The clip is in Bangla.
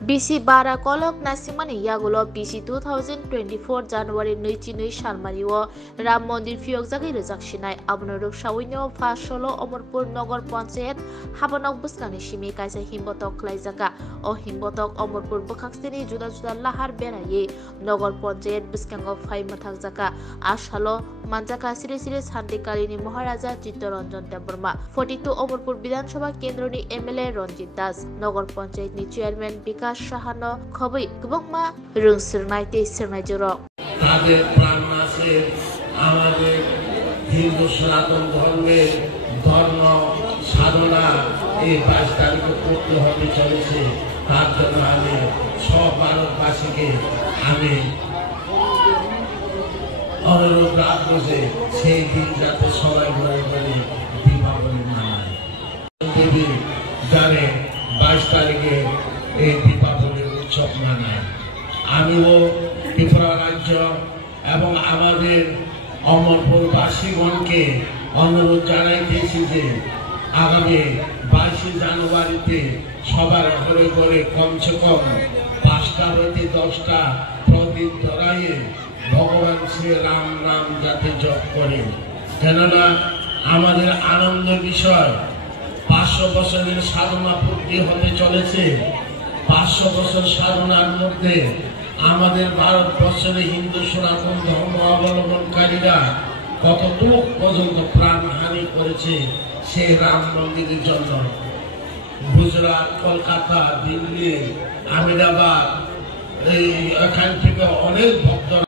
BC bara kolok nasimani yagulo BC 2024 January 22 salmario Ram Mondir Fiok Jagi Rejak Sinai Abnoruk Sawinyo Fasolo Omorpur Nogor Panchayat Habanok Buskani Simi Kaisa Himbotok Klaijaka O Himbotok Omorpur Bukhaksini Juda Juda Lahar Beraye Nogor Panchayat Buskango Phai Mathak Jaka Ashalo Manjaka Siri Siri Sandikarini Maharaja Chittoranjan Deborma 42 Omorpur Bidhan Sabha Kendroni MLA Ranjit Das Nogor Panchayat ni Chairman Bika Shahano Khobai Kubokma Rung Sirnaite Sirnai Jorok তাদের প্রাণ আছে আমাদের হিন্দু সনাতন ধর্মের ধর্ম সাধনা এই 22 তারিখে করতে হবে চলেছে তার জন্য আমি সব ভারতবাসীকে আমি অনুরোধ রাখবো যে সেই দিন যাতে সবাই ঘরে ঘরে দীপাবলি মানায় দেবী জানে 22 তারিখে এই দীপাবলির উৎসব মানায় আমিও ত্রিপুরা রাজ্য এবং আমাদের অমরপুরবাসীগণকে অনুরোধ জানাইতেছি যে আগামী 22 জানুয়ারিতে সবার ঘরে ঘরে কমসে কম 5টা হইতে 10টা প্রদীপ ধরাইয়ে ভগবান শ্রী রাম নাম যাতে জপ করে কেননা আমাদের আনন্দের বিষয় 500 বছরের সাধনা পূর্তি হতে চলেছে 500 বছর সাধনার মধ্যে আমাদের ভারতবর্ষের হিন্দু সনাতন ধর্ম অবলম্বনকারীরা কতটুক পর্যন্ত প্রাণহানি করেছে সেই রাম মন্দিরের জন্য গুজরাট কলকাতা দিল্লি আহমেদাবাদ এখান থেকে অনেক ভক্ত